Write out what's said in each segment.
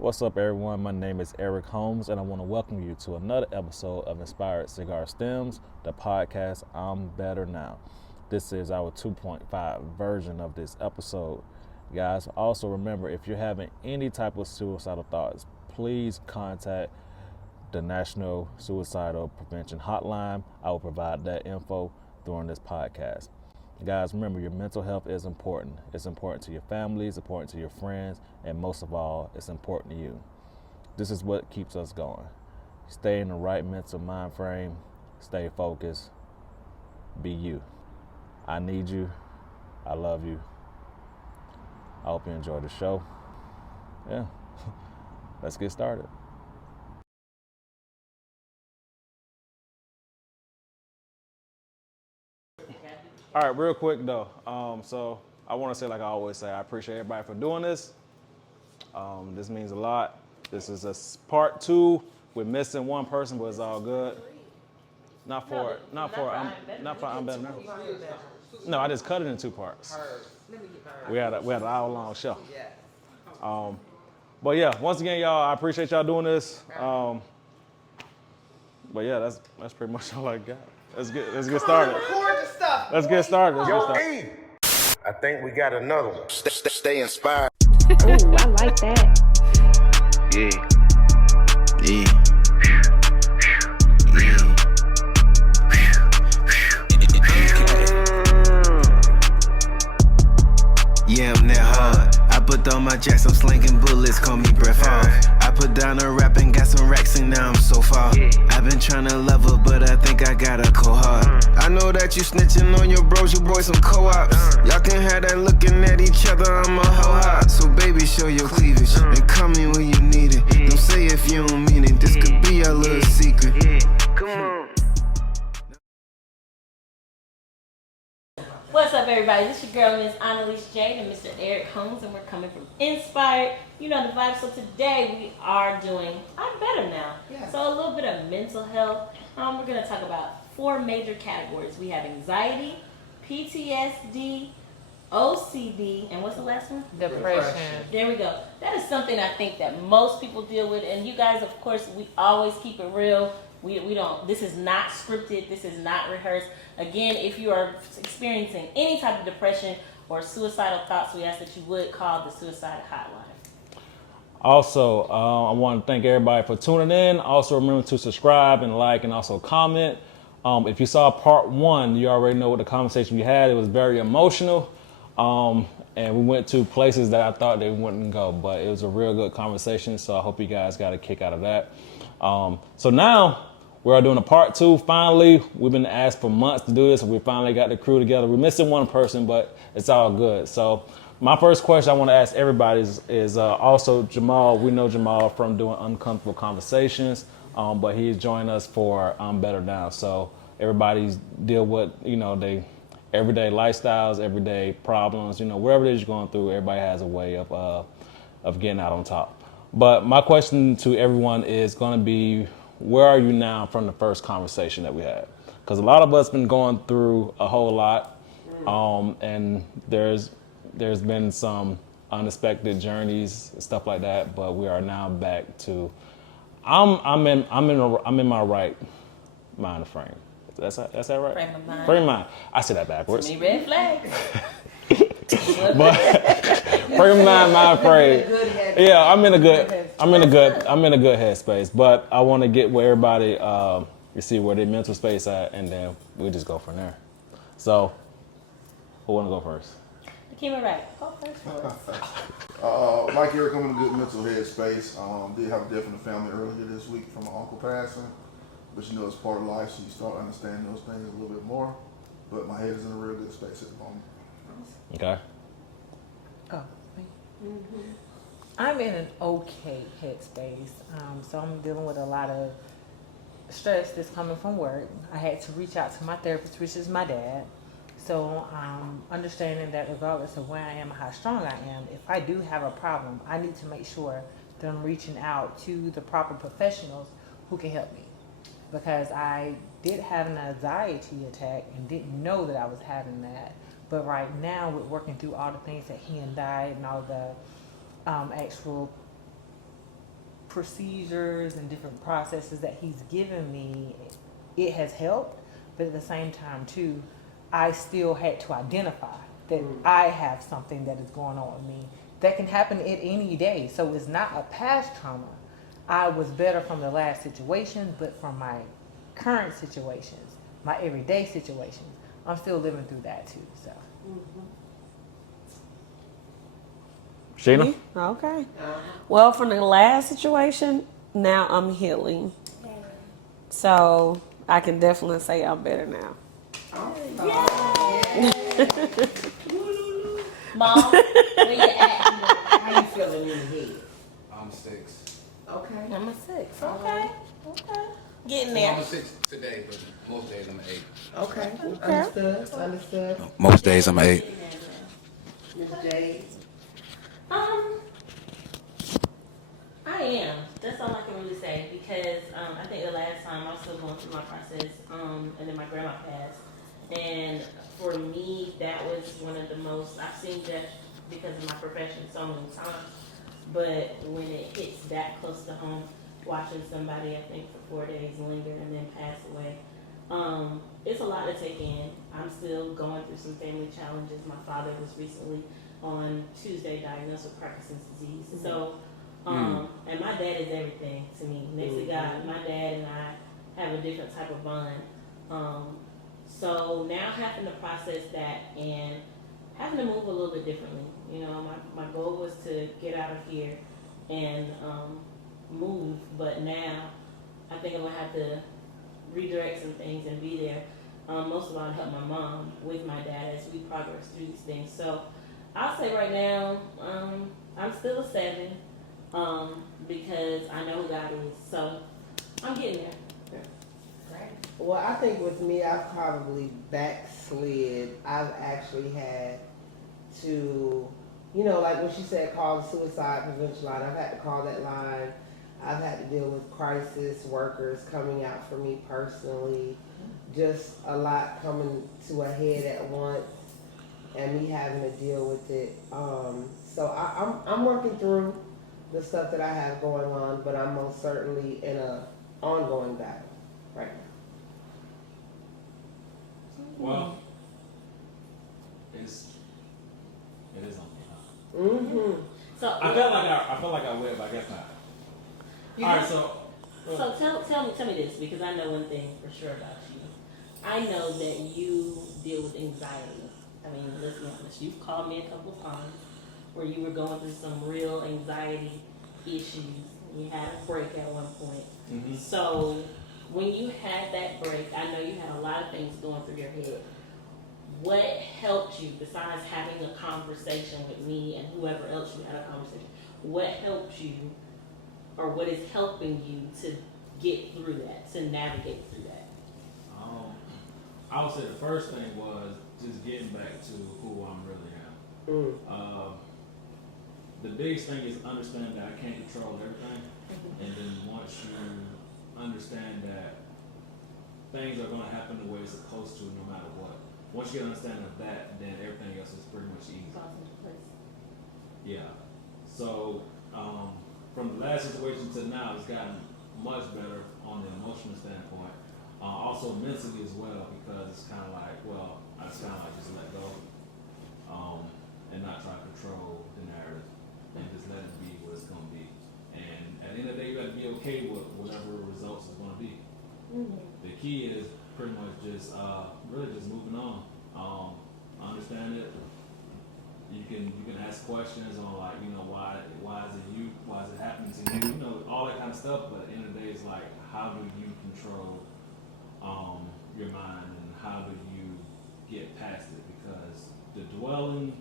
What's up, everyone? My name is Eric Holmes, and I want to welcome you to another episode of Inspired Cigar Stems, the podcast I'm Better Now. This is our 2.5 version of this episode. Guys, also remember, if you're having any type of suicidal thoughts, please contact the National Suicidal Prevention Hotline. I will provide that info during this podcast. Guys, remember, your mental health is important. It's important to your family, it's important to your friends, and most of all, it's important to you. This is what keeps us going. Stay in the right mental mind frame, stay focused, be you. I need you. I love you. I hope you enjoy the show. Yeah, let's get started. All right, real quick though. So I want to say, like I always say, I appreciate everybody for doing this. This means a lot. This is a part 2. We're missing one person, but it's all good. Not for I'm Better Now. No, I just cut it in 2 parts. We had an hour-long show. But yeah, once again, y'all, I appreciate y'all doing this. But yeah, that's pretty much all I got. Let's get started. Let's get started. I think we got another one. Stay inspired. Oh, I like that. Yeah. Yeah, I'm that hard. I put on my jacks, I'm slinging bullets, call me breath off. I put down a rap and got some racks and now I'm so far. I've been trying to level, but I think I got a cold heart. I know that you snitching on your bros, you boys some co-ops. Y'all can have that looking at each other, I'm a hoe hot. So baby, show your cleavage and call me when you need it. Don't say if you don't mean it, this could be our little secret. Come on. What's up, everybody? This is your girl, Ms. Annalise Jade, and Mr. Eric Holmes, and we're coming from Inspyard. You know the vibe. So today we are doing I'm Better Now. Yeah. So a little bit of mental health. We're going to talk about 4 major categories. We have anxiety, PTSD, OCD, and what's the last one? Depression. There we go. That is something I think that most people deal with, and you guys, of course, we always keep it real. We don't, this is not scripted, this is not rehearsed. Again, if you are experiencing any type of depression or suicidal thoughts, we ask that you would call the suicide hotline. Also, I want to thank everybody for tuning in. Also, remember to subscribe and like and also comment. If you saw part 1, you already know what the conversation we had. It was very emotional. And we went to places that I thought they wouldn't go, but it was a real good conversation. So I hope you guys got a kick out of that. So now we're doing a part 2. Finally, we've been asked for months to do this, and we finally got the crew together. We're missing one person, but it's all good. So my first question I want to ask everybody is also Jamal. We know Jamal from doing Uncomfortable Conversations, but he's joined us for I'm Better Now. So everybody's deal with, they everyday lifestyles, everyday problems, whatever it is you're going through, everybody has a way of getting out on top. But my question to everyone is going to be, where are you now from the first conversation that we had? Because a lot of us been going through a whole lot, and there's been some unexpected journeys, stuff like that. But we are now back to, I'm in my right mind frame. That's that right? Frame of mind. Frame of mind. I said that backwards. Too many red flags. But frame of mind frame. Yeah, I'm in a good headspace. But I want to get where everybody, you see where their mental space at, and then we just go from there. So, who want to go first? Keep it right. Go first for us. Like Eric, I'm in a good mental headspace. Did have a death in the family earlier this week from an uncle passing. But it's part of life, so you start understanding those things a little bit more. But my head is in a real good space at the moment. Okay. Oh, me. I'm in an okay headspace. So I'm dealing with a lot of stress that's coming from work. I had to reach out to my therapist, which is my dad. So understanding that regardless of where I am or how strong I am, if I do have a problem, I need to make sure that I'm reaching out to the proper professionals who can help me. Because I did have an anxiety attack and didn't know that I was having that. But right now, we're working through all the things that he and I and all the actual procedures and different processes that he's given me, it has helped. But at the same time, too, I still had to identify that I have something that is going on with me that can happen at any day. So it's not a past trauma. I was better from the last situation, but from my current situations, my everyday situations, I'm still living through that too. So. Sheena? Okay. Well, from the last situation, now I'm healing. So I can definitely say I'm better now. Mom, where you at? How you feeling in the head? I'm 6. Okay. Number 6. Okay. Okay. Getting there. I'm 6 today, but most days I'm an 8. Okay. Understood. Understood. Most days I'm an 8. Miss Jade. I am. That's all I can really say because I think the last time I was still going through my process, and then my grandma passed. And for me, that was one of the most, I've seen death because of my profession so many times. But when it hits that close to home, watching somebody, I think, for 4 days linger and then pass away, it's a lot to take in. I'm still going through some family challenges. My father was recently on Tuesday diagnosed with Parkinson's disease. So, and my dad is everything to me. Next to God, my dad and I have a different type of bond. So now having to process that and having to move a little bit differently. You know, my goal was to get out of here and move, but now I think I'm gonna have to redirect some things and be there. Most of all, to help my mom with my dad as we progress through these things. So I'll say right now, I'm still a 7 because I know who God is. So I'm getting there. Well, I think with me, I've probably backslid. I've actually had to, you know, like when she said call the suicide prevention line, I've had to call that line. I've had to deal with crisis workers coming out for me personally. Just a lot coming to a head at once and me having to deal with it. So I'm working through the stuff that I have going on, but I'm most certainly in a ongoing battle right now. Well, it is on. Mm-hmm. So I feel like I will, but I guess not. All right, so tell me this, because I know one thing for sure about you. I know that you deal with anxiety. I mean, listen, you've called me a couple times where you were going through some real anxiety issues. You had a break at one point. Mm-hmm. So when you had that break, I know you had a lot of things going through your head. What helped you, besides having a conversation with me and whoever else you had a conversation, what helped you, or what is helping you to get through that, to navigate through that? I would say the first thing was just getting back to who I'm really am. The biggest thing is understanding that I can't control everything, and then once you understand that things are going to happen the way it's supposed to, no matter what. Once you get an understanding of that, then everything else is pretty much easy. Yeah. So from the last situation to now, it's gotten much better on the emotional standpoint. Also mentally as well, because it's kind of like, well, I just kind of like just let go and not try to control the narrative and just let it be what it's going to be. And at the end of the day, you got to be okay with whatever results it's going to be. The key is pretty much just really just moving on. Understand it. You can ask questions on, like, you know, why is it you? Why is it happening to you? You know, all that kind of stuff. But at the end of the day, it's like, how do you control your mind, and how do you get past it? Because the dwelling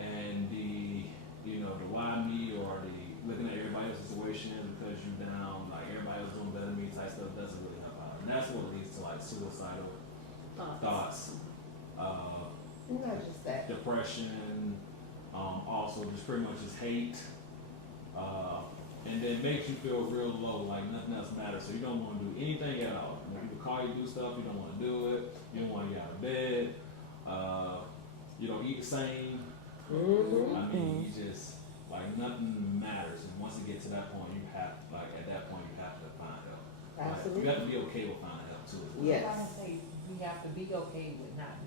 and the why me, or the looking at everybody else's situation because you're down, like everybody else doing better than me type stuff, doesn't really help out. And that's what leads to like suicidal thoughts. Not just that. Depression, also just pretty much just hate, and then makes you feel real low, like nothing else matters. So you don't want to do anything at all. When people call you to do stuff, you don't want to do it. You don't want to get out of bed. You don't eat the same. I mean, you just, like Like nothing matters, and once it gets to that point, you have at that point you have to find help. Like, Absolutely. you have to be okay with finding help too. Yes. I don't say we have to be okay with not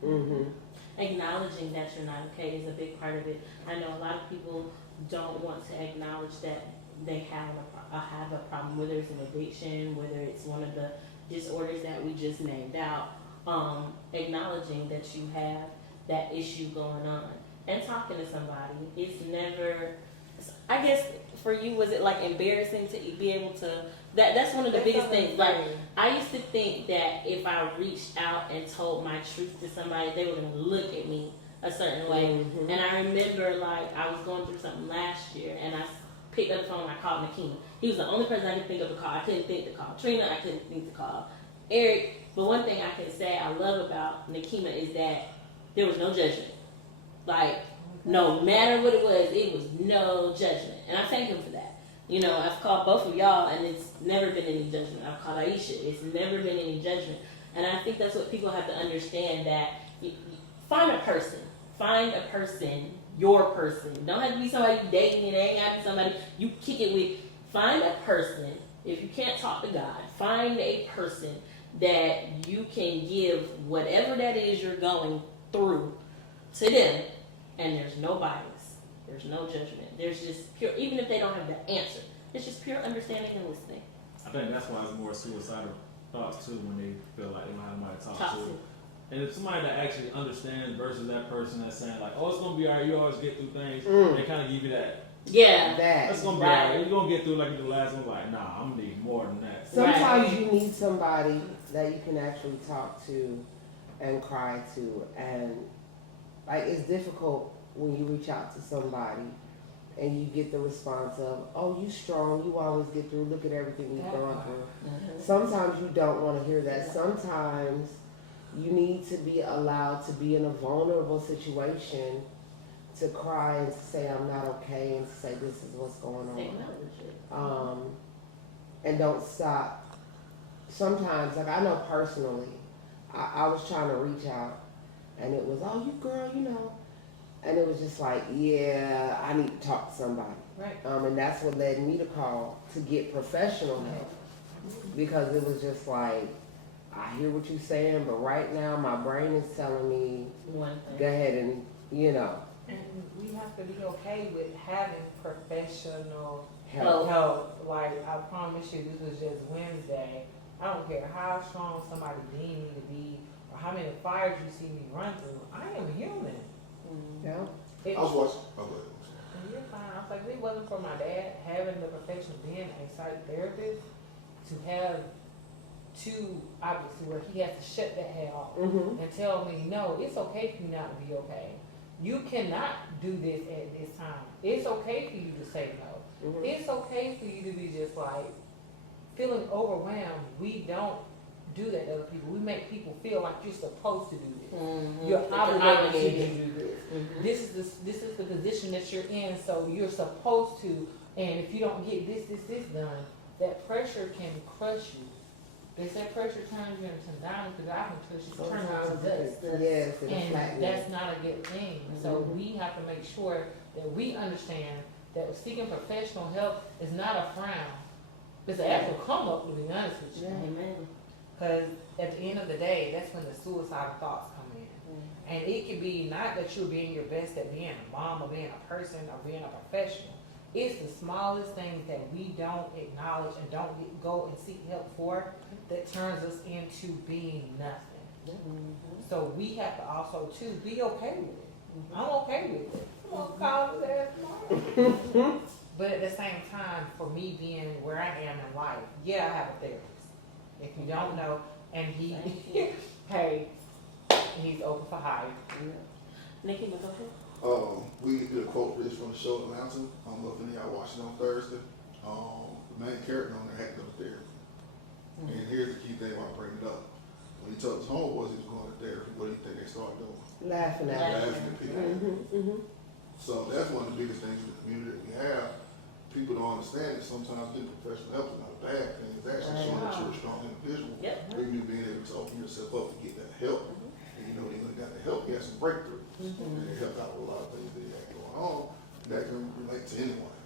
being. Mm-hmm. Acknowledging that you're not okay is a big part of it. I know a lot of people don't want to acknowledge that they have a problem, whether it's an addiction, whether it's one of the disorders that we just named out. Acknowledging that you have that issue going on and talking to somebody. It's never, I guess for you, was it like embarrassing to be able to, that's one of the biggest things. Like, I used to think that if I reached out and told my truth to somebody, they were going to look at me a certain way. Mm-hmm. And I remember, like, I was going through something last year, and I picked up the phone and I called Nakima. He was the only person I could think of to call. I couldn't think to call Trina. I couldn't think to call Eric. But one thing I can say I love about Nakima is that there was no judgment. Like, no matter what it was no judgment. And I thank him for that. You know, I've called both of y'all, and it's never been any judgment. I've called Aisha. It's never been any judgment. And I think that's what people have to understand, that find a person. Find a person, your person. Don't have to be somebody you dating, and it ain't got to be somebody you kick it with. Find a person. If you can't talk to God, find a person that you can give whatever that is you're going through to them, and there's no bias. There's no judgment. There's just pure, even if they don't have the answer, it's just pure understanding and listening. I think that's why it's more suicidal thoughts too, when they feel like they don't have somebody to talk to. And if somebody that actually understands versus that person that's saying like, oh, it's gonna be alright, you always get through things, they kind of give you that. Yeah, That's gonna be alright. You're gonna get through like the last one. Like, nah, I'm gonna need more than that. Sometimes you need somebody that you can actually talk to and cry to, and like it's difficult when you reach out to somebody and you get the response of, oh, you strong, you always get through, look at everything you've gone through. Mm-hmm. Sometimes you don't want to hear that. Sometimes you need to be allowed to be in a vulnerable situation to cry and to say I'm not okay, and to say this is what's going on. And don't stop. Sometimes, like I know personally, I was trying to reach out, and it was, oh, you girl, you know, and it was just like, yeah, I need to talk to somebody. Right. And that's what led me to call to get professional help, because it was just like, I hear what you're saying, but right now my brain is telling me, go ahead and, you know. And we have to be okay with having professional Help. help. Like, I promise you, this was just Wednesday. I don't care how strong somebody deemed me to be or how many fires you see me run through. I am human. Yeah. I was watching. Oh, go ahead. And you're fine. I was like, if it wasn't for my dad having the profession of being a psych therapist, to have to, obviously, where he has to shut that head off and tell me, no, it's okay for you not to be okay. You cannot do this at this time. It's okay for you to say no. It's okay for you to be just like feeling overwhelmed. We don't do that to other people. We make people feel like you're supposed to do this. You're obligated to do this. This is the position that you're in, so you're supposed to. And if you don't get this done, that pressure can crush you. They say pressure turns you into diamond, because I can push you to turn around to dust. Yes, And that's not a good thing. So we have to make sure that we understand that seeking professional help is not a frown. It's an actual come up, to be honest with you. Amen. Because at the end of the day, that's when the suicidal thoughts come in. And it can be not that you're being your best at being a mom or being a person or being a professional. It's the smallest things that we don't acknowledge and don't go and seek help for that turns us into being nothing. So we have to also, too, be okay with it. I'm okay with it. I'm going to call his ass tomorrow. But at the same time, for me being where I am in life, yeah, I have a therapist. If you don't know, and he, hey, he's open for hire. Nikki, go ahead. We did a quote for this from the show Atlanta. I don't know if any of y'all watched it on Thursday. The main character on there had to go to therapy. And here's the key thing why I bring it up. When he told his homeboys he was going to therapy, what do you think they started doing? Laughing at Laughing at people. So that's one of the biggest things in the community that we have. People don't understand that sometimes getting professional help is not a bad thing. It's actually showing that you're a strong individual. Bringing you being able to open yourself up to get that help. And you know, when you got the help, you have some breakthrough. And it helped out with a lot of things that you had going on. that can relate to anyone.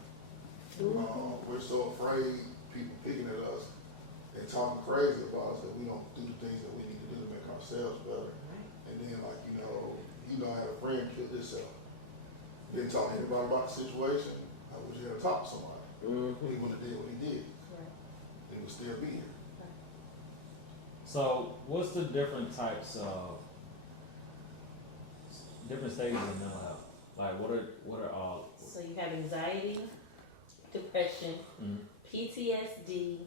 We're so afraid people picking at us and talking crazy about us that we don't do the things that we need to do to make ourselves better. And then, like, I had a friend kill himself. Didn't talk to anybody about the situation. I wish he had talked to somebody. He wouldn't have did what he did. He would still be here. So, what's the different types of different stages of mental health? Like, what are all? So you have anxiety, depression, PTSD,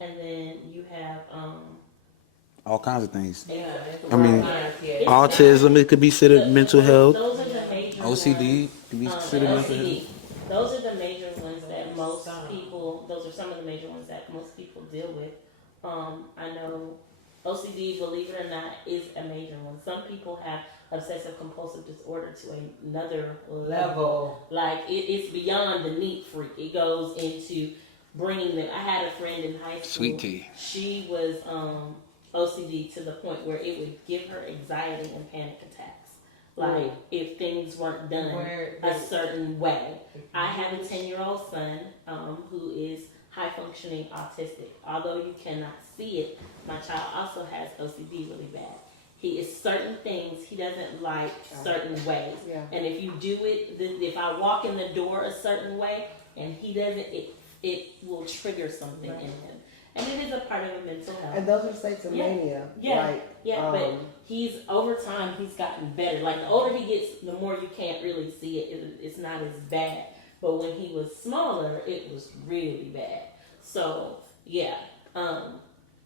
and then you have all kinds of things. yeah. I mean, autism, it could be considered mental health. Those are the major OCD ones. could be considered mental OCD. health. Those are the major ones that most people. Those are some of the major ones that most people deal with. I know OCD, believe it or not, is a major one. Some people have obsessive compulsive disorder to another level. Like it's beyond the neat freak. It goes into bringing them. I had a friend in high school. Sweet tea. She was OCD to the point where it would give her anxiety and panic attacks. Like if things weren't done a certain way. I have a 10-year-old son who is high functioning autistic. Although you cannot see it, my child also has OCD really bad. He is certain things he doesn't like certain ways. Yeah. And if you do it, if I walk in the door a certain way and he doesn't, it will trigger something in him. And it is a part of a mental health. And those are states of mania. Yeah, but over time he's gotten better. Like the older he gets, the more you can't really see it. It's not as bad. But when he was smaller, it was really bad. So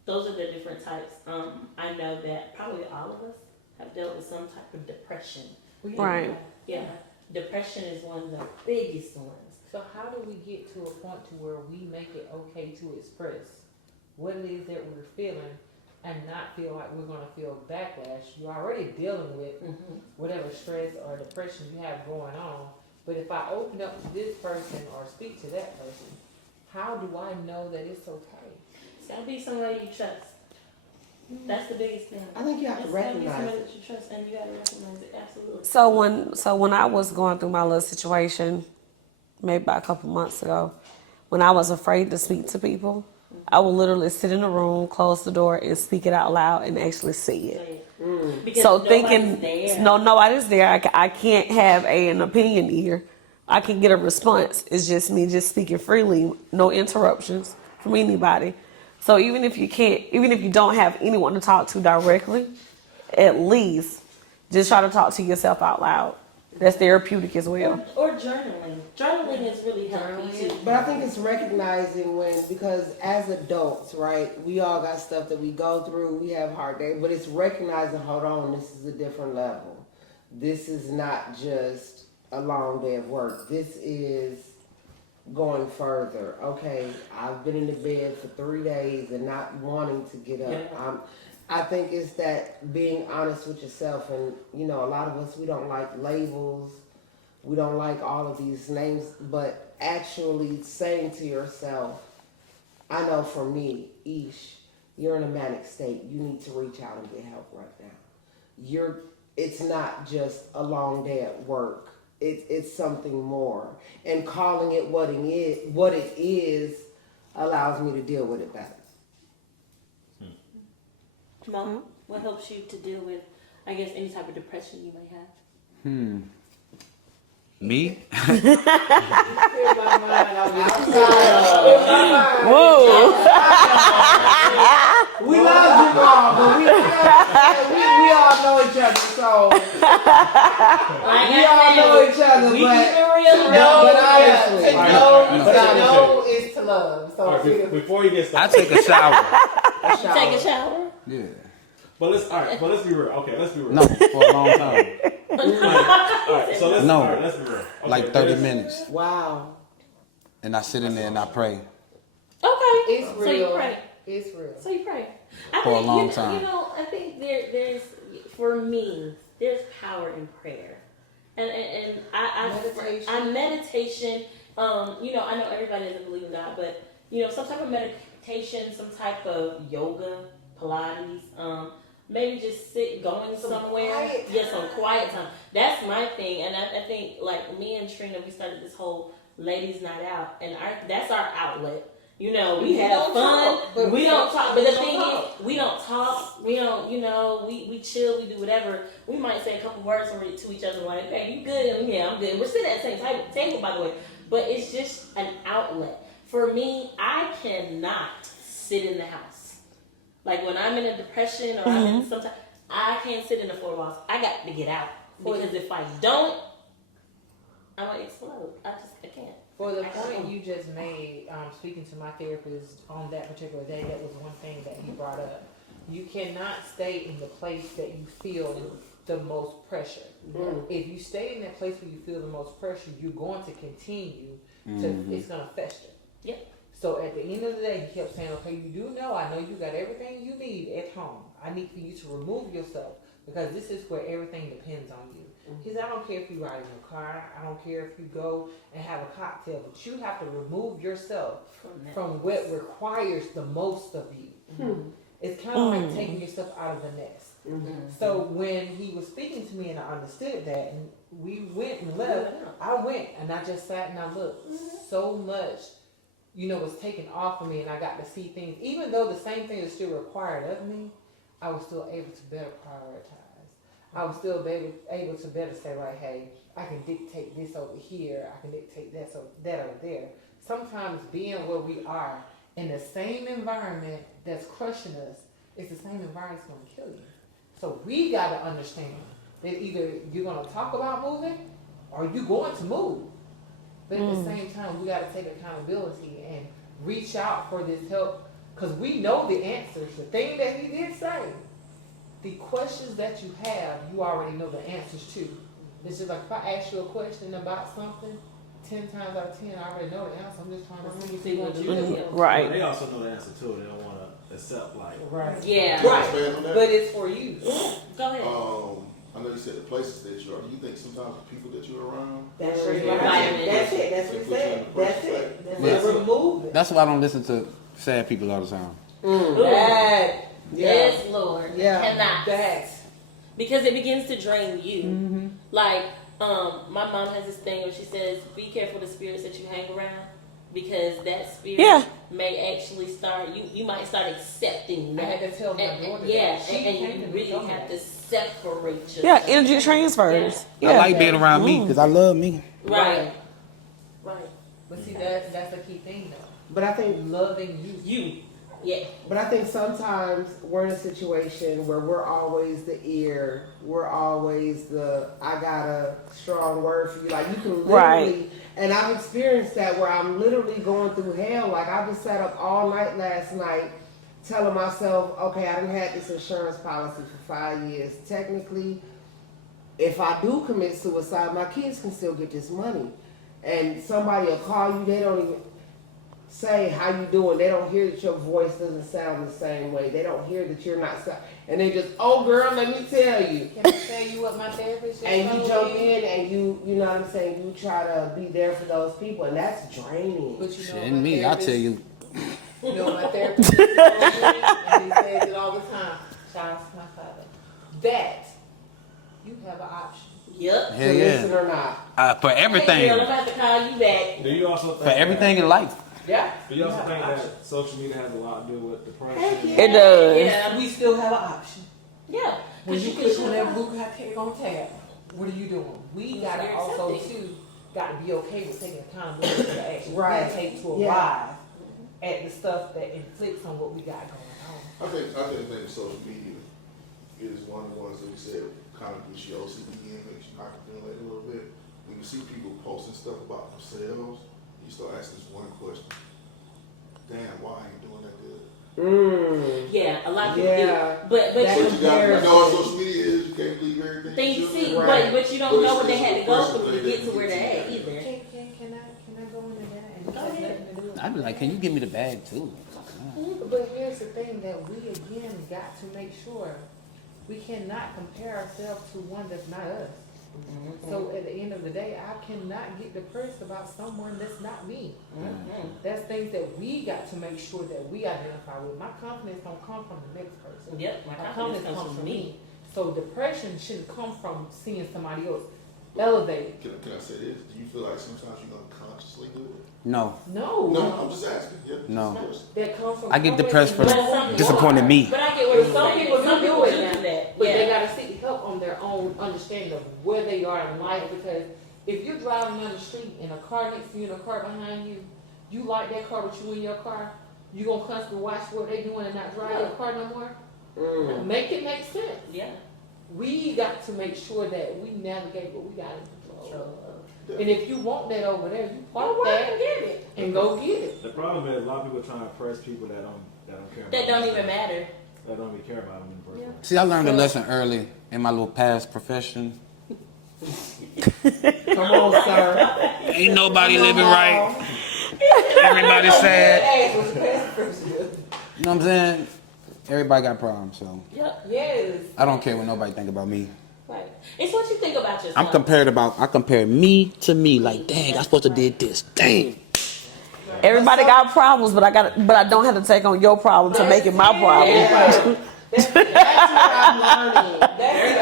those are the different types. I know that probably all of us have dealt with some type of depression. Right. Yeah, depression is one of the biggest ones. So how do we get to a point to where we make it okay to express what it is that we're feeling and not feel like we're going to feel backlash? You're already dealing with whatever stress or depression you have going on. But if I open up to this person or speak to that person, how do I know that it's okay? It's got to be somebody you trust. That's the biggest thing. I think you have to recognize It's got to be somebody it. that you trust, and you got to recognize it. Absolutely. So when I was going through my little situation, maybe about a couple months ago, when I was afraid to speak to people, I would literally sit in a room, close the door, and speak it out loud and actually say it. Because So nobody's there. nobody's there. I can't have an opinion here. I can get a response. It's just me just speaking freely, no interruptions from anybody. So even if you don't have anyone to talk to directly, at least just try to talk to yourself out loud. That's therapeutic as well. Or journaling. Journaling is really healthy too. But I think it's recognizing because as adults, right, we all got stuff that we go through, we have hard days, but it's recognizing, hold on, this is a different level. This is not just a long day of work. This is going further. Okay, I've been in the bed for 3 days and not wanting to get up. I think it's that being honest with yourself, and a lot of us, we don't like labels, we don't like all of these names, but actually saying to yourself, I know for me, Ish, you're in a manic state, you need to reach out and get help right now. It's not just a long day at work, it's something more, and calling it what it is allows me to deal with it better. Mom, what helps you to deal with, I guess, any type of depression you may have? Me? Whoa. We love you, Mom, but we all know each other, so we all know each other, We but keep it real. honestly, To know is to love. So All right, before you get I started, take a shower. Take a shower. Yeah. but let's be real. Okay, let's be real. No, for a long time. All right, so let's No. all right, let's be real. Okay, Like 30 minutes. wow. And I sit in there and I pray. Okay. It's So you real. pray. It's real. So you pray. I For a think, long time. I think there's for me, there's power in prayer, and meditation. I know everybody doesn't believe in God, but some type of meditation, some type of yoga, Pilates. maybe just going somewhere. quiet Yeah, some quiet time. That's my thing, and I think like me and Trina, we started this whole ladies' night out, and that's our outlet. You know, we have fun, but we don't talk. But the thing is, we don't talk. We don't, you know, we chill. We do whatever. We might say a couple words to each other, like, "Hey, you good?" And yeah, I'm good. We're sitting at the same table, by the way. But it's just an outlet for me. I cannot sit in the house. Like when I'm in a depression or I'm in sometimes, I can't sit in the four walls. I got to get out because if I don't, I might explode. I can't. For the point you just made, speaking to my therapist on that particular day, that was one thing that he brought up. You cannot stay in the place that you feel the most pressure. If you stay in that place where you feel the most pressure, you're going to continue to, it's going to fester. Yeah. So at the end of the day, he kept saying, okay, you do know, I know you got everything you need at home. I need for you to remove yourself because this is where everything depends on you. He said, I don't care if you ride in your car. I don't care if you go and have a cocktail, but you have to remove yourself from what requires the most of you. It's kind of like taking yourself out of the nest. So when he was speaking to me and I understood that, and we went and left, I went and I just sat and I looked. So much, you know, was taken off of me, and I got to see things. Even though the same thing is still required of me, I was still able to better prioritize. I was still able to better say, like, hey, I can dictate this over here. I can dictate that over there. Sometimes being where we are in the same environment that's crushing us, it's the same environment that's going to kill you. So we got to understand that either you're going to talk about moving or you're going to move. But at the same time, we got to take accountability and reach out for this help because we know the answers. The thing that he did say, the questions that you have, you already know the answers to. It's just like if I ask you a question about something, 10 times out of 10, I already know the answer. I'm just trying to see what you do. Right. They also know the answer too. They don't want to accept like. Right. Yeah. Right. But it's for you. Go ahead. I know you said the places that you are. Do you think sometimes the people that you're around? That's it. That's it. That's what he said. That's it. That's it. Remove it. That's why I don't listen to sad people all the time. That. Yes, Lord. Yeah. Cannot. That. Because it begins to drain you. Like, my mom has this thing where she says, be careful the spirits that you hang around. Because that spirit may actually start, you might start accepting that. I had to tell my daughter Yeah, that. and you really have to separate yourself. Yeah, energy transfers. I like being around me because I love me. Right. Right. But see, that's the key thing, though. But I think Loving you. You. Yeah. But I think sometimes we're in a situation where we're always the ear, we're always the I got a strong word for you. Like you can literally, and I've experienced that where I'm literally going through hell. Like I just sat up all night last night telling myself, okay, I done had this insurance policy for 5 years. Technically, if I do commit suicide, my kids can still get this money. And somebody will call you, they don't even say how you doing. They don't hear that your voice doesn't sound the same way. They don't hear that you're not, and they just, oh girl, let me tell you. Can I tell you what my therapist just And you told jump me? in and you know what I'm saying, you try to be there for those people, and that's draining. But you know Shit, and me, I tell you. You know my therapist just told me, and he says it all the time. Shout out to my father. That you have an option. Yep. To Hell listen yeah. or not. For Hey, everything. girl, I'm about to call you back. Do you also think For everything in life. Yeah. Do you also think that social media has a lot to do with depression? Heck yeah. It does. Yeah. We still have an option. Yeah. When you can click show on that up. blue tab on tab, what are you doing? We gotta You're also accepting. too gotta be okay with taking accountability for the action Right. we take to Yeah. arrive at the stuff that inflicts on what we got going on. I think social media is one of the ones that we said kind of gets your OCD and makes you hyperventilate a little bit. When you see people posting stuff about themselves, you start asking this one question. Damn, why ain't doing that good? Yeah, a lot of people Yeah. do. But That you, But you got, you know what social media is, you can't believe everything. think you see, Right. but you don't But know what it's they had to a go personal through to thing get that to you where get they're to. at either. Can I go into that? And it Go has ahead. nothing to do with I'd be like, can you give me the bag too? But here's the thing that we again got to make sure we cannot compare ourselves to one that's not us. So at the end of the day, I cannot get depressed about someone that's not me. That's things that we got to make sure that we identify with. My confidence don't come from the next person. Yep, my My confidence comes from me. So depression shouldn't come from seeing somebody else elevate. Can I say this? Do you feel like sometimes you're gonna consciously do it? No. No. No, I'm just asking. Yeah, No. That comes from I get depressed for But disappointed me. But I get what you're some saying. people Some do people it do now, that. but Yeah. they gotta seek help on their own understanding of where they are in life. Because if you're driving down the street and a car next to you and a car behind you, you like that car, but you in your car, you gonna constantly watch what they doing and not drive your car no more. Make it make sense. Yeah. We got to make sure that we navigate what we got in control of. And if you want that over there, you park that and go get it. The problem is a lot of people trying to press people that don't care. That don't even matter. That don't even care about them in the first place. See, I learned a lesson early in my little past profession. Come on, sir. Ain't nobody living right. Everybody sad. Was the past person. You know what I'm saying? Everybody got problems, so Yep. Yes. I don't care what nobody think about me. Right. It's what you think about yourself. I compare me to me. Like, dang, I supposed to did this. Dang. Everybody got problems, but I don't have to take on your problem to make it my problem. That's what I'm learning.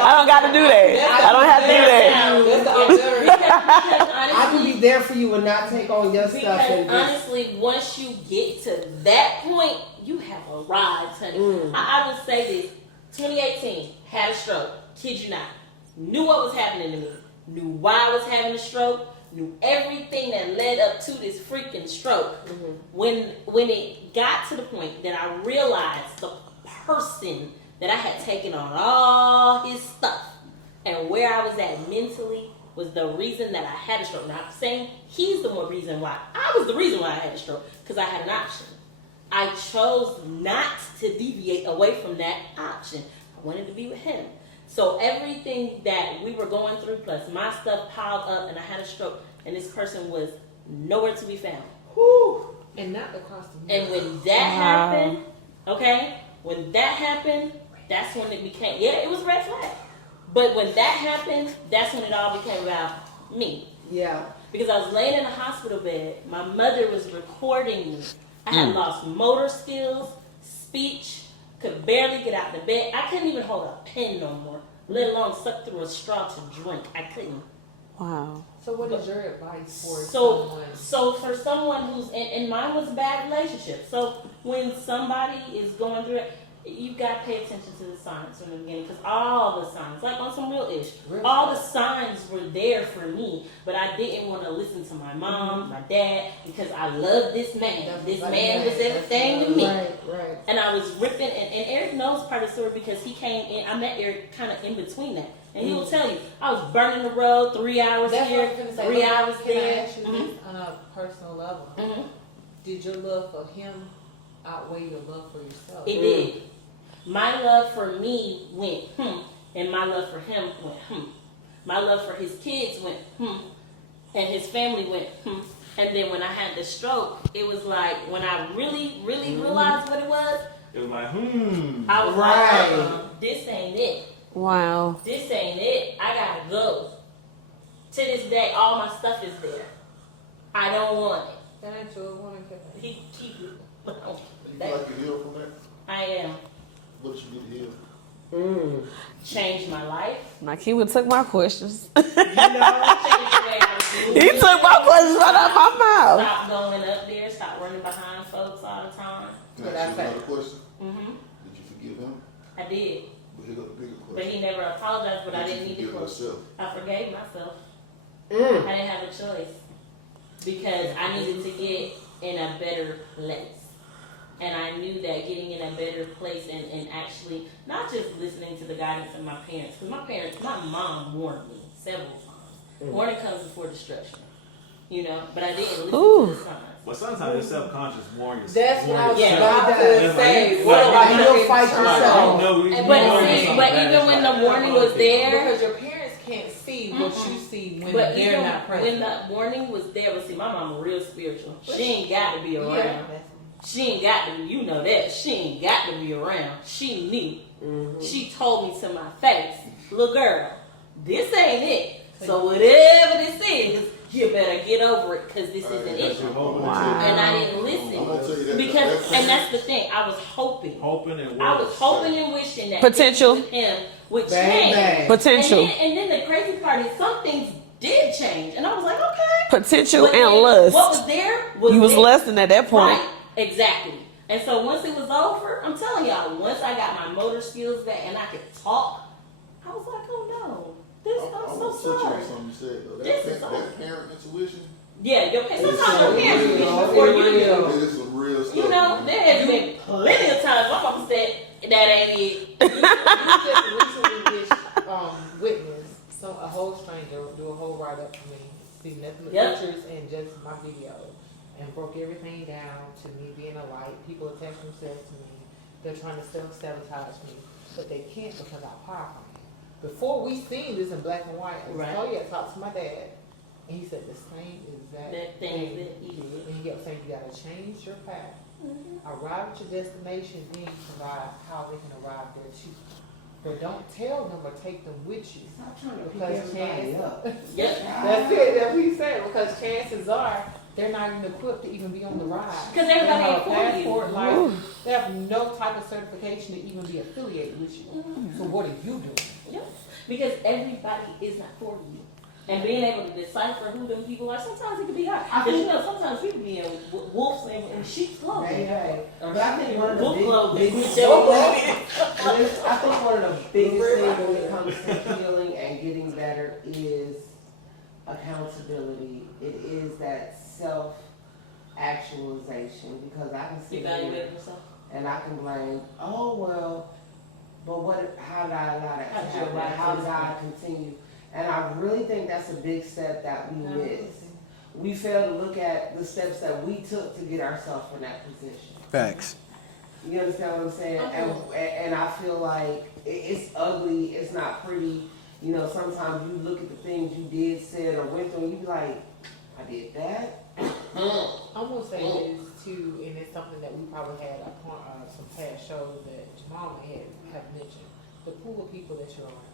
I don't got to do that. I don't have to do that. That's the Because I can be there for you and not take on your stuff. Because And just, honestly, once you get to that point, you have arrived, honey. I would say this: 2018, had a stroke. Kid you not. Knew what was happening to me. Knew why I was having a stroke. Knew everything that led up to this freaking stroke. When it got to the point that I realized the person that I had taken on all his stuff and where I was at mentally was the reason that I had a stroke. Now I'm saying he's the one reason why. I was the reason why I had a stroke because I had an option. I chose not to deviate away from that option. I wanted to be with him. So everything that we were going through, plus my stuff piled up, and I had a stroke, and this person was nowhere to be found. Whew. And not across the And when that happened, okay, when that happened, that's when it became, yeah, it was red flag. But when that happened, that's when it all became about me. yeah. Because I was laying in a hospital bed, my mother was recording me. I had lost motor skills, speech, could barely get out of bed. I couldn't even hold a pen no more, let alone suck through a straw to drink. I couldn't. Wow. So what is your advice for So someone? for someone who's, and mine was a bad relationship. So when somebody is going through it, you got to pay attention to the signs from the beginning, because all the signs, like on some real ish, all the signs were there for me, but I didn't want to listen to my mom, my dad, because I love this man. This man was everything to me. Right. And I was ripping, and Eric knows part of the story because he came in, I met Eric kind of in between that. And he will tell you, I was burning the road 3 hours That's here, what I was gonna say. 3 hours Can I there. ask you this on a personal level? Did your love for him outweigh your love for yourself? It did. My love for me went, and my love for him went, My love for his kids went, and his family went, And then when I had the stroke, it was like, when I really, really realized what it was like, I was like, this ain't it. Wow. This ain't it. I gotta go. To this day, all my stuff is there. I don't want it. That ain't your woman. He keep it. You feel like you healed from that? I am. What did you do to heal? Changed my life. Like he would took my questions. Changed the way I was moving. He took my questions right out my mouth. Stop going up there. Stop running behind folks all the time. Can I ask you another question? Mm-hmm. Did you forgive him? I did. But here goes the bigger But question. he never apologized, but I Did didn't you need to forgive close. yourself? I forgave myself. I didn't have a choice. Because I needed to get in a better place. And I knew that getting in a better place and actually not just listening to the guidance of my parents. Because my mom warned me several times. Warning comes before destruction. You know, but I didn't listen to the signs. Well, sometimes you're self-conscious warning yourself. That's what I was Yeah. about to say. What about you'll fight yourself? But even when the warning was there, Because your parents can't see what you see when but they're even not present. when the warning was there, but see, my mama real spiritual. She ain't got to be around. She ain't got to be, you know that. She ain't got to be around. She knew. She told me to my face, little girl, this ain't it. So whatever this is, you better get over it because this is an issue. Wow. And I didn't listen I'm gonna tell you that, because, and that's the thing. I was hoping and wishing that Potential. things with him would Bang, change. bang. Potential. And then the crazy part is some things did change, and I was like, okay. Potential But and then lust. What was there was You was there. lusting at that point. Right, exactly. And so once it was over, I'm telling y'all, once I got my motor skills back and I could talk, I was like, oh no, I'm so touch sorry. on something you said though. This is That parent intuition. Yeah, sometimes your so parents real. reach before you do. It is some real stuff. You know, there has been plenty of times my mama said that ain't it. You just recently witnessed a whole stranger do a whole write up for me, see nothing but Yep. pictures and just my video, and broke everything down to me being a light. People attach themselves to me. They're trying to self-sabotage me, but they can't because I'm powerful. Before we seen this in black and white, I was Right. like, oh yeah, talk to my dad. And he said the same exact That thing that he did. And he kept saying you gotta change your path. Arrive at your destination, then you provide how they can arrive there too. But don't tell them or take them with you. Stop trying to pick Because everybody up. Yep. That's it, that's what he said, because chances are they're not even equipped to even be on the ride. Because They don't everybody have ain't a for you. passport, like, they have no type of certification to even be affiliated with you. So what are you doing? Yep. Because everybody is not for you. And being able to decipher who them people are, sometimes it can be hard. Because you know, sometimes people be in wolves and sheep's clothing. Right. But I think one of the Wolf clothing, biggest whichever one it is. I think one of the biggest things when it comes to healing and getting better is accountability. It is that self-actualization, because I can sit Evaluate here yourself. and I can blame, oh well, but how did I allow that to How'd you happen? arrive How to did this I point? continue? And I really think that's a big step that we miss. We fail to look at the steps that we took to get ourselves in that position. Facts. You understand what I'm saying? And I feel like it's ugly, it's not pretty. You know, sometimes you look at the things you did, said, or went through, and you be like, I did that. I'm gonna say this too, and it's something that we probably had upon some past shows that Jamal have mentioned. The pool of people that you're around.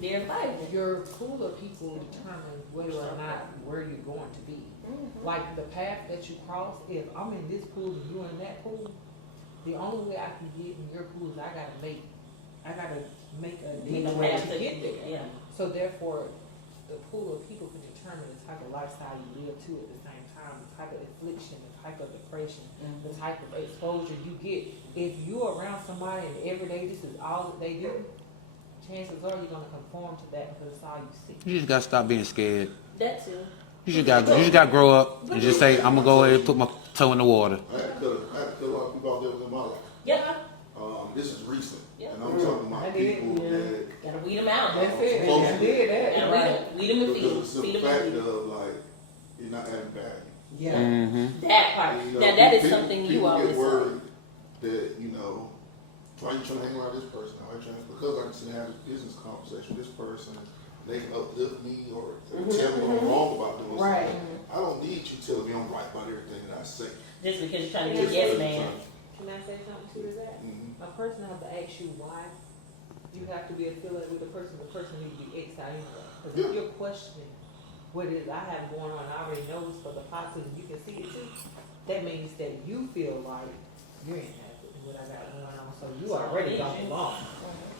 They're fighting. Your pool of people determines whether or not where you're going to be. Like the path that you cross, if I'm in this pool and you're in that pool, the only way I can get in your pool is I gotta make a deeper way to get there. Yeah. So therefore, the pool of people can determine the type of lifestyle you live to at the same time, the type of affliction, the type of depression, the type of exposure you get. If you're around somebody and every day this is all that they do, chances are you're gonna conform to that because it's all you see. You just gotta stop being scared. That too. You just gotta grow up and just say, I'm gonna go ahead and put my toe in the water. I had to cut a lot of people out there within my life. Yeah. This is recent, Yeah. and I'm talking about people that Gotta weed them out. That's it. Close I did that. Gotta Right. weed them and feed them. because Feed the them fact and feed them. of like you're not adding value. Yeah. Mm-hmm. That part. You know, Now that is people- something you people always get say. worried that why you trying to hang around this person? Why you trying to, because I can sit and have a business conversation with this person. They can uplift me or tell me I'm wrong about doing Right. something. I don't need you telling me I'm right about everything that I say. Just because you're trying to be a yes man. Can I say something to that? Mhm. A person has to ask you why you have to be affiliated with the person needs to be X'd out anyway. Because if you're questioning what it is I have going on, I already know it's for the positive, you can see it too. That means that you feel like you ain't happy with what I got going on, so you already don't belong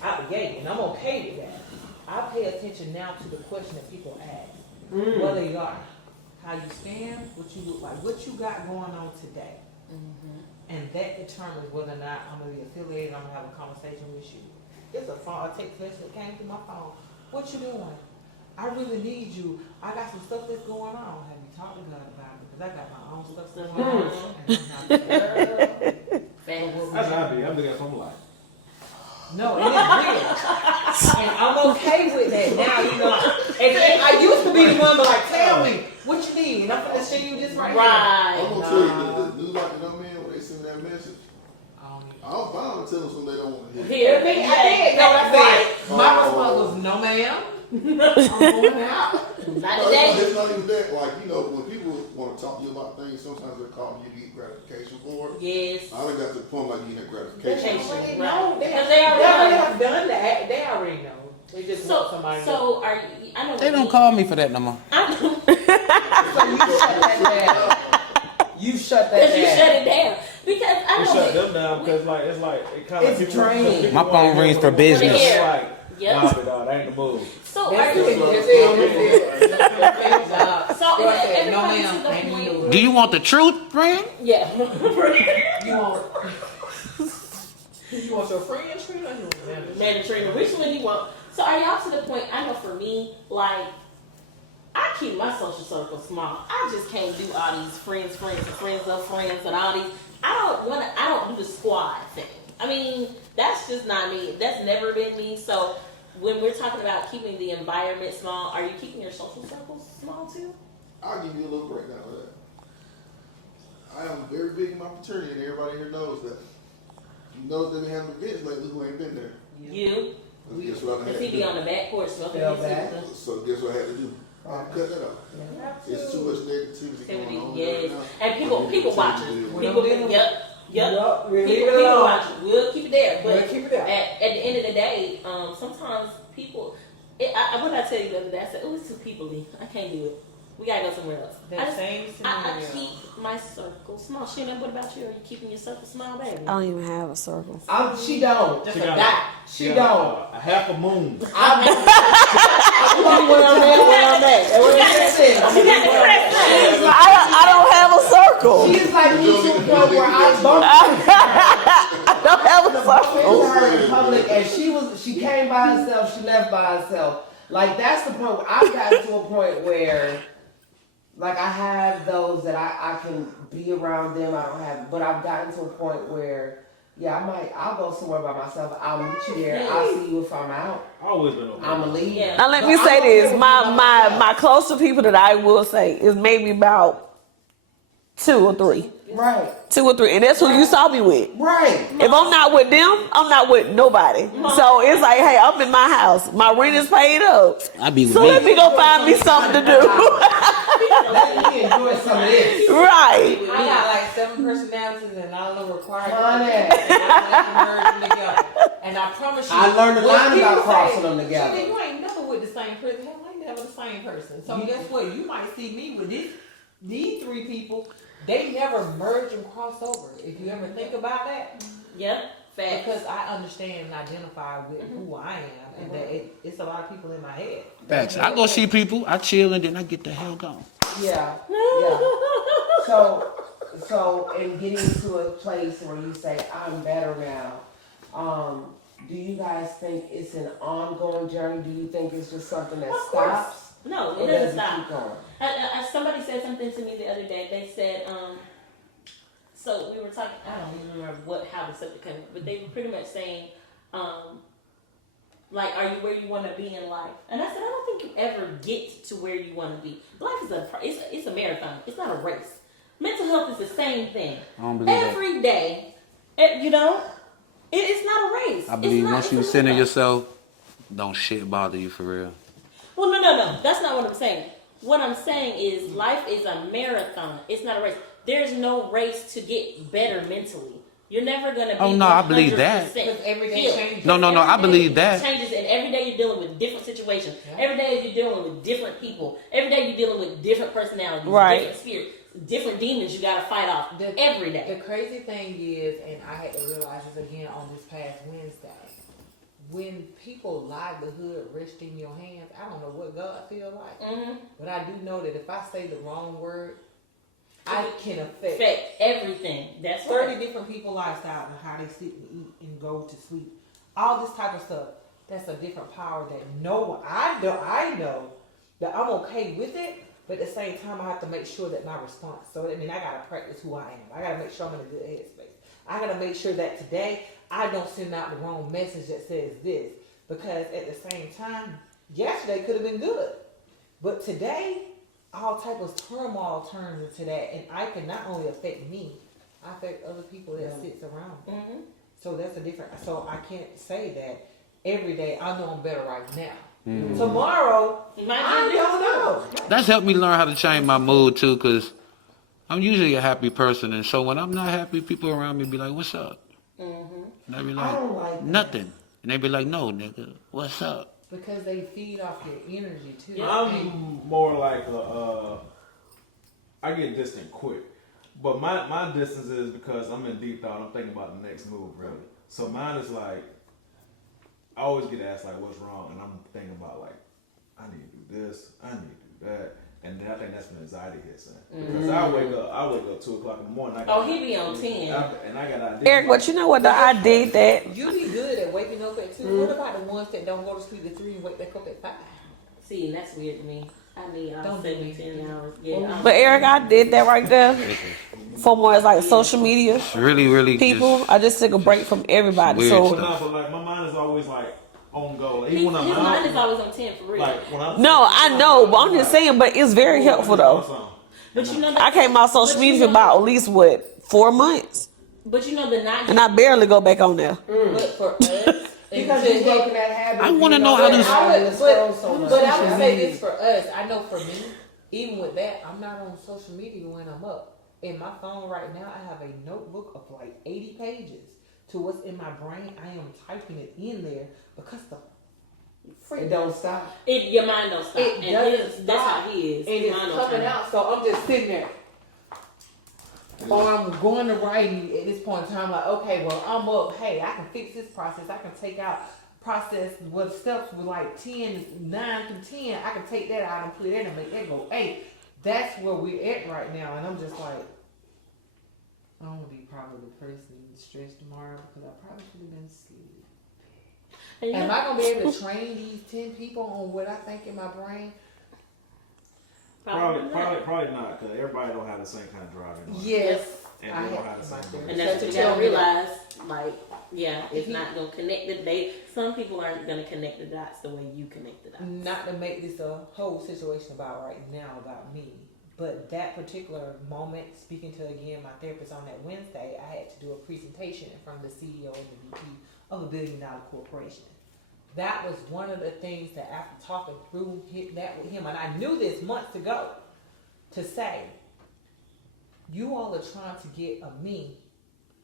out the gate, and I'm okay with that. I pay attention now to the question that people ask. What they are, how you stand, what you look like, what you got going on today. And that determines whether or not I'm going to be affiliated, I'm going to have a conversation with you. It's a text message that came through my phone. What you doing? I really need you. I got some stuff that's going on. Have you talked to God about it? Because I got my own stuff going on. That's how I be. I'm looking at something like. No, it is real. And I'm okay with that now, you know. And I used to be the one, but like, tell me what you need. And I'm going to show you this right here. I'm gonna tell you the dude like the young man when they send me that message. I I'm fine with telling them they don't want to hear. Here, I did. No, that's right. My response was, no, ma'am. I'm going out. Not No, today. it's not even that. Like, when people want to talk to you about things, sometimes they're calling you to get gratification for it. Yes. I think that's the point, like getting that gratification. Right. No, they Because they already already know. have done that. They already know. They just want somebody. So are you? I know They don't call me for that no more. So you shut that down. You shut that Because you down. shut it down. Because I We know shut them down because it kind of It's draining. My phone rings for business. Like, Yep. nah, dog, that ain't the move. So That's are it. you? That's it. That's it. So Go ahead. every No, time ma'am. to the Ain't even point. Do you want the truth, friend? Yeah. You want your friend Trina? Or you want Man, Trina, which one do you want? So are y'all to the point? I know for me, like, I keep my social circle small. I just can't do all these friends of friends, and all these. I don't do the squad thing. I mean, that's just not me. That's never been me. So when we're talking about keeping the environment small, are you keeping your social circles small too? I'll give you a little breakdown of that. I am very big in my fraternity, and everybody here knows that. You know they've been having events lately who ain't been there. You? Guess what I had Because to he be do? on the back porch smoking Feel his bad. cigarette. So guess what I had to do? I cut that off. It's too much negativity going on Yes. right now. And people watching. People, Yep. yep. We'll leave People it alone. watching. We'll keep it there. But We'll keep it there. At the end of the day, sometimes people. What did I tell you the other day? I said, "Oh, it's too people-y. I can't do it. We gotta go somewhere else." That same I scenario. keep my circle small. Shannon, what about you? Are you keeping your circle small, baby? I don't even have a circle. She don't. She Just a got dot. She don't. a half a moon. I'm where I'm at. And what you said. I don't have a circle. She's like me to the point where I bumped I don't have a into circle. her in public, and she came by herself, she left by herself. Like, that's the point where I've gotten to a point where, like, I have those that I can be around them, I don't have, but I've gotten to a point where, yeah, I'll go somewhere by myself, I'll meet you there, I'll see you if I'm out, Always been okay. I'm a leave. Yeah. Now let me say this: my closer people that I will say is maybe about 2 or 3. Right, 2 or 3, and that's who you saw me with. right. If I'm not with them, I'm not with nobody. So it's like, hey, I'm in my house. My rent is paid up. I be with So me. let me go find me something to do. Let me enjoy some of this. Right. I got like 7 personalities and all of them required. Honey. And I promise you, I learned a when lot about people crossing say, them together. "Shit, you ain't never with the same person." Hell, I ain't never the same person. So guess what? You might see me with these 3 people. They never merge and cross over. If you ever think about that, Yep. Facts. because I understand and identify with who I am, and that it's a lot of people in my head. Facts. I go see people, I chill, and then I get the hell gone. Yeah. So in getting to a place where you say, I'm better now, do you guys think it's an ongoing journey? Do you think it's just something that Of course. stops? No, Or it doesn't does stop. keep going? Somebody said something to me the other day. They said, so we were talking. I don't even remember how the subject came, but they were pretty much saying, like, are you where you want to be in life? And I said, I don't think you ever get to where you want to be. Life is it's a marathon. It's not a race. Mental health is the same thing. I don't believe that. Every day, you know, it's not a race. I believe once you center yourself. yourself, don't shit bother you for real. Well, no. That's not what I'm saying. What I'm saying is life is a marathon. It's not a race. There's no race to get better mentally. You're never going to be Oh, no, I believe that. 100% Because every day healed. changes. No, I Every day believe that. changes, and every day you're dealing with different situations. Every day you're dealing with different people. Every day you're dealing with different personalities, Right. different spirits, different demons you got to fight off every day. The crazy thing is, and I had to realize this again on this past Wednesday, when people livelihood rest in your hands, I don't know what God feels like, but I do know that if I say the wrong word, I can affect everything. That's 30 right. different people lifestyles and how they sit and eat and go to sleep. All this type of stuff. That's a different power that I know that I'm okay with it, but at the same time I have to make sure that my response. So I mean I gotta practice who I am. I gotta make sure I'm in a good headspace. I gotta make sure that today I don't send out the wrong message that says this. Because at the same time, yesterday could have been good. But today, all type of turmoil turns into that, and I can not only affect me, I affect other people that sits around me. So that's a different. So I can't say that every day. I know I'm better right now. Tomorrow, I don't know. That's helped me learn how to change my mood too, cause I'm usually a happy person, and so when I'm not happy, people around me be like, "What's up?" And I be I don't like, like that. "Nothing," and they be like, "No, nigga, what's up?" Because they feed off your energy too. I'm more like I get distant quick, but my distance is because I'm in deep thought. I'm thinking about the next move, really. So mine is like I always get asked like, "What's wrong?" And I'm thinking about like, I need to do this, I need to do that. And then I think that's when anxiety hits in. Because I wake up 2 o'clock in the morning. He be on 10. And I got ideas. Eric, but you know what? I did that. You be good at waking up at 2. What about the ones that don't go to sleep at 3 and wake back up at 5? See, and that's weird to me. I need all Don't 7 do to 10 me. hours. Yeah, But Eric, I did that right there. For more as like social media Really, really. people, I just took a break from everybody. Weird So stuff. But like my mind is always like on goal. Even his when I'm mind out, is always on 10 for real. like when I'm no, I know, but I'm just saying. But it's very helpful though. But you know, I came off social media for about at least 4 months, But you know the not. and I barely go back on there. But for us, Because you've broken that habit. I wanna you know how that this- habit I would, is thrown so much. but I would say this for us. I know for me, even with that, I'm not on social media when I'm up. In my phone right now, I have a notebook of like 80 pages to what's in my brain. I am typing it in there because It don't stop. Your mind don't stop. it doesn't stop. That's how he is. And His it's mind don't coming stop. out, so I'm just sitting there. Or I'm going to writing at this point in time, like, okay, well, I'm up. Hey, I can fix this process. I can take out process with steps with like 9 through 10. I can take that out and put that and make that go 8. That's where we're at right now. And I'm just like, I'm going to be probably the person stressed tomorrow because I probably should have been asleep. Am I going to be able to train these 10 people on what I think in my brain? Probably not, because everybody don't have the same kind of drive. in life. Yes. And I they don't have have the my same theory. And that's So what to you tell gotta me that- realize. Like, yeah, it's not gonna connect the some people aren't gonna connect the dots the way you connect the dots. Not to make this a whole situation about right now about me, but that particular moment, speaking to again my therapist on that Wednesday, I had to do a presentation in front of the CEO and the VP of a $1 billion corporation. That was one of the things that after talking through that with him, and I knew this months ago, to say, you all are trying to get a me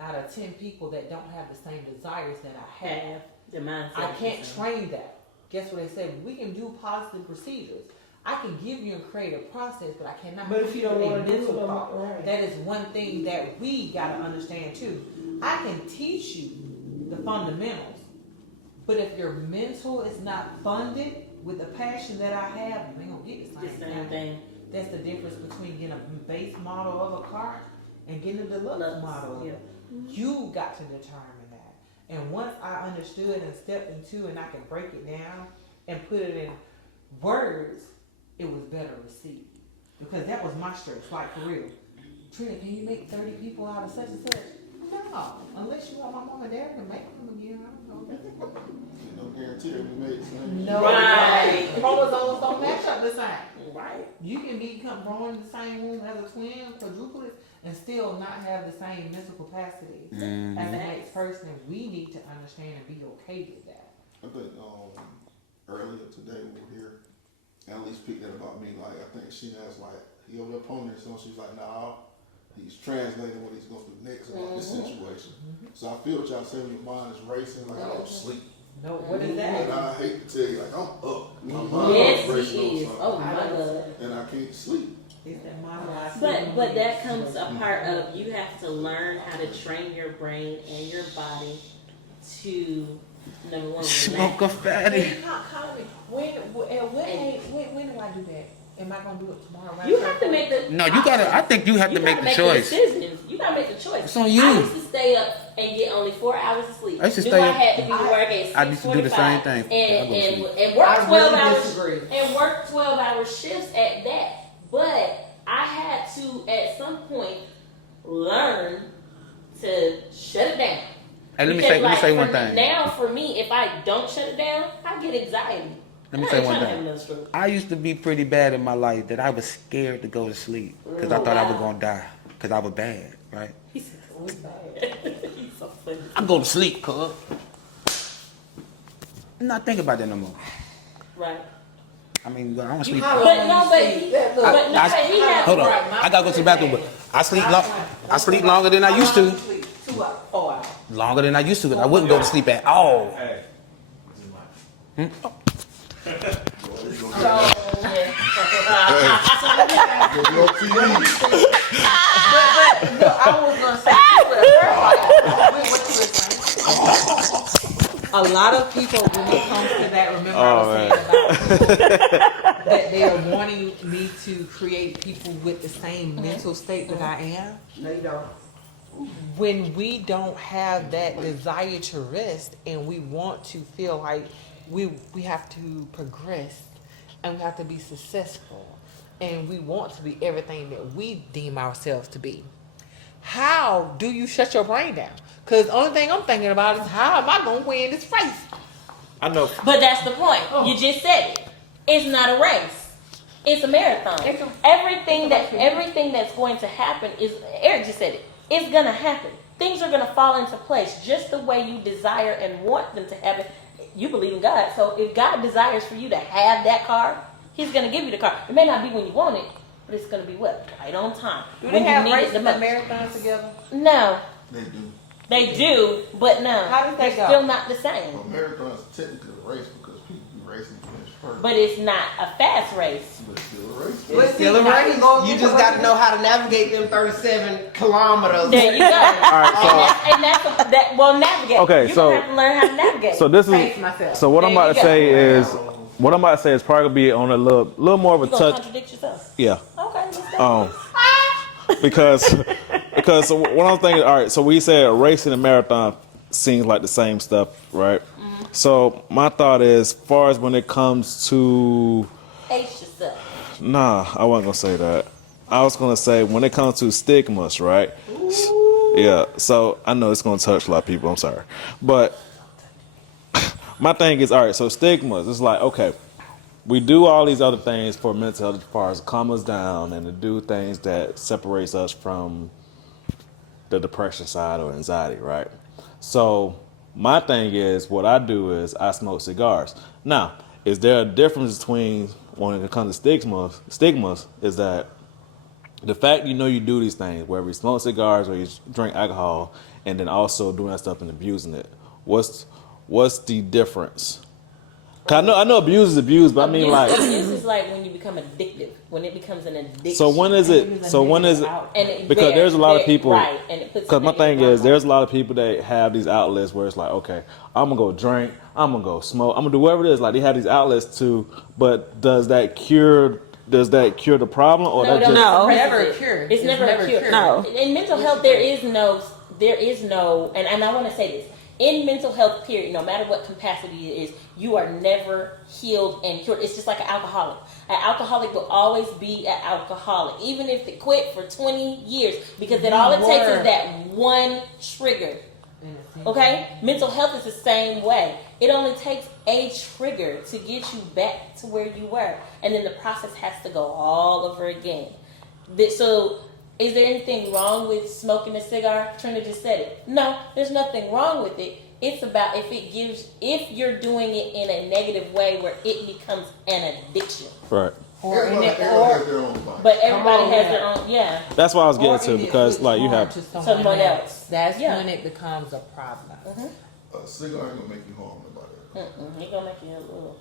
out of 10 people that don't have the same desires that I have. The mindset. I can't train that. Guess what they said? We can do positive procedures. I can give you and create a process, but I cannot. But if you don't create want to do mental it, thought. right. That is one thing that we gotta understand too. I can teach you the fundamentals, but if your mental is not funded with the passion that I have, you ain't gonna get the The same same thing. That's the difference between getting a base model of a car and getting a deluxe model. Yeah. You got to determine that. And once I understood and stepped into and I could break it down and put it in words, it was better received. Because that was my stress, like for real. Trina, can you make 30 people out of such and such? No, unless you want my mom and dad to make them again. I don't know. No guarantee that we made the same. No, Right. chromosomes don't match up the same. Right. You can become born in the same womb as a twin, quadruplets, and still not have the same mental capacity as the next person. We need to understand and be okay with that. I think earlier today we were here, Annalise picked that about me. Like, I think she has like, he over there pondering something. She's like, nah, he's translating what he's going to do next about this situation. So I feel what y'all saying, your mind is racing, like I don't sleep. No, what is And that? I hate to tell you, like I'm up. My mind Yes, is racing he on is. something. Oh my God. And I can't sleep. It's that monologue. But that comes a part of you have to learn how to train your brain and your body to number one. Smoke a fatty. Hey, call me. When do I do that? Am I gonna do it tomorrow? Right You after? have to make the. No, you gotta. I think you have to make the choice. Decisions. You gotta make the choice. It's on you. I used to stay up and get only 4 hours of sleep. I used to Knew stay I up- had to be to work at 6:45. I used to do the same thing. And I work 12 really hours disagree. and work 12-hour shifts at that. But I had to at some point learn to shut it down. Hey, let me Because, say one for thing. Now, for me, if I don't shut it down, I get anxiety. Let me I say ain't one trying to have thing. another stroke. I used to be pretty bad in my life that I was scared to go to sleep because I thought I was gonna die because I was bad, right? He said, "Oh, bad." He's so funny. I'm going to sleep, cuz. I'm not thinking about that no more. Right. I mean, I don't sleep. How long But you no, but sleep? he, That- but look, no, but he has. Hold on, Right, my I gotta go to the bathroom, but I sleep longer than I used How long to. you sleep? 2 hours, 4 hours. Longer than I used to, but I wouldn't go to sleep at all. Hey, this is mine. I was gonna say a lot of people when it comes to that, remember I was saying about that they are wanting me to create people with the same mental state that I am. No, you don't. When we don't have that desire to rest and we want to feel like we have to progress and we have to be successful and we want to be everything that we deem ourselves to be, how do you shut your brain down? Because the only thing I'm thinking about is how am I going to win this race? I know. But that's the point. You just said it. It's not a race. It's a marathon. Everything that's going to happen is, Eric just said it, it's going to happen. Things are going to fall into place just the way you desire and want them to happen. You believe in God. So if God desires for you to have that car, he's going to give you the car. It may not be when you want it, but it's going to be what? Right on time. Do when they have you need races it and the most. marathons together? No. They do. They do, but no. How does that They're go? still not the same. Well, marathon's technically a race because people be racing to finish first. But it's not a fast race. But it's still a race. It's still a race. You just got to know how to navigate them 37 kilometers. There you go. Well, navigate. Okay, You're so- gonna have to learn how to navigate. So this Pace is myself. so what I'm There about you to go. say is what I'm about to say is probably gonna be on a little more of a You gonna touch. contradict yourself. Yeah. Okay, let's go. Because so what I'm thinking, all right, so we said a race and a marathon seems like the same stuff, right? Mm-hmm. So my thought is, as far as when it comes to, Ace yourself. nah, I wasn't gonna say that. I was gonna say when it comes to stigmas, right? Yeah. So I know it's gonna touch a lot of people. I'm sorry, but my thing is, all right. So stigmas, it's like, okay, we do all these other things for mental health as far as calm us down and to do things that separates us from the depression side or anxiety, right? So my thing is, what I do is I smoke cigars. Now, is there a difference between when it comes to stigmas is that the fact you know you do these things, whether you smoke cigars or you drink alcohol, and then also doing that stuff and abusing it, what's the difference? 'Cause I know abuse is abuse, but I mean like. Abuse is like when you become addictive, when it becomes an addiction. So when is it? So when is it? And it Because there's a lot of people. right? And it puts. Because my it in thing your is, mind. there's a lot of people that have these outlets where it's like, okay, I'm gonna go drink, I'm gonna go smoke, I'm gonna do whatever it is. Like they have these outlets too, but does that cure the problem, or that just suppresses never it. a cure. It's never a cure. No. In mental health, there is no, and I want to say this. In mental health, period, no matter what capacity it is, you are never healed and cured. It's just like an alcoholic. An alcoholic will always be an alcoholic, even if they quit for 20 years, because all it takes is that one trigger. Okay? Mental health is the same way. It only takes a trigger to get you back to where you were, and then the process has to go all over again. So, is there anything wrong with smoking a cigar? Trina just said it. No, there's nothing wrong with it. It's about if you're doing it in a negative way where it becomes an addiction. right? Everybody has their own body. But everybody has their own, yeah. That's what I was Or getting to if it because puts like you harm have. to Someone else. That's Yeah. when it becomes a problem. A cigar ain't gonna make you harm nobody. You're gonna make you a little.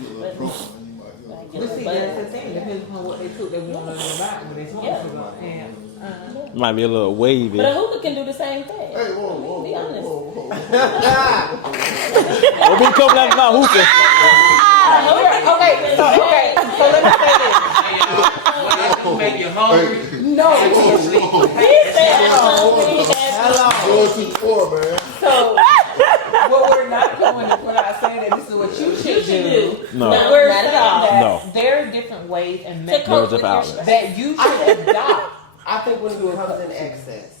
You're a little drunk and you might get a little. But see, that's the thing. Depends on what they took. They want on their back when they smoke Yeah. a cigar. And Might be a little wavy. But a hookah can do the same thing. Hey, whoa, Be honest. whoa. We'll be coming out of my hookah. okay, so let me say this. Make you hungry. No, He said something. Go to the floor, man. so what we're not doing is we're not saying that this is what you should do. No. No, We're not at saying all. that No. there are different ways and To methods cope Words with of your outlets. stress. that you should adopt. I think when it becomes in excess,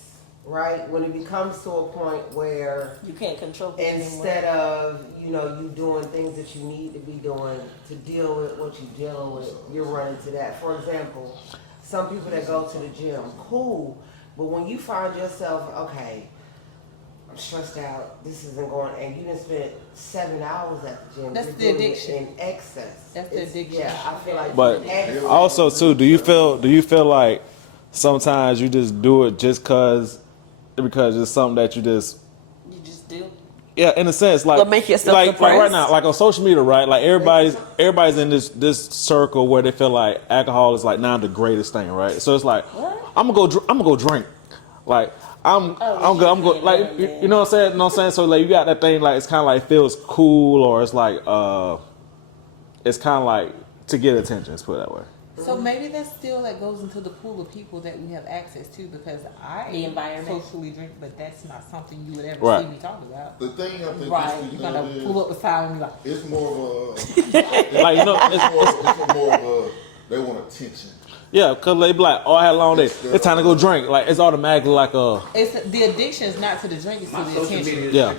right? When it becomes to a point where You can't control it anymore. instead of, you doing things that you need to be doing to deal with what you're dealing with, you're running to that. For example, some people that go to the gym, cool. But when you find yourself, okay, I'm stressed out, this isn't going, and you done spent 7 hours at the gym. That's you're the doing it addiction. in excess. That's the addiction. Yeah, I feel like. But excess. also too, do you feel like sometimes you just do it just because it's something that you just You just do. Yeah, in a sense, like, But make yourself like right depressed. now, like on social media, right? Like everybody's in this circle where they feel like alcohol is like now the greatest thing, right? So it's like, I'm gonna go drink, like I'm good, like you know what I'm saying? You know what I'm saying? So like you got that thing, like it's kind of like feels cool, or it's like it's kind of like to get attention. Let's put it that way. So maybe that's still that goes into the pool of people that we have access to, because I The environment. socially drink, but that's not something you would ever Right. see me talk about. The thing I think Right, is, you're gonna pull up beside and be like, it's more of a, Like you know, it's more of a, they want attention. yeah, cause they be like, oh, I had a long day. It's time to go drink. Like it's automatically like it's the addiction is not to the drink, it's to the attention. yeah.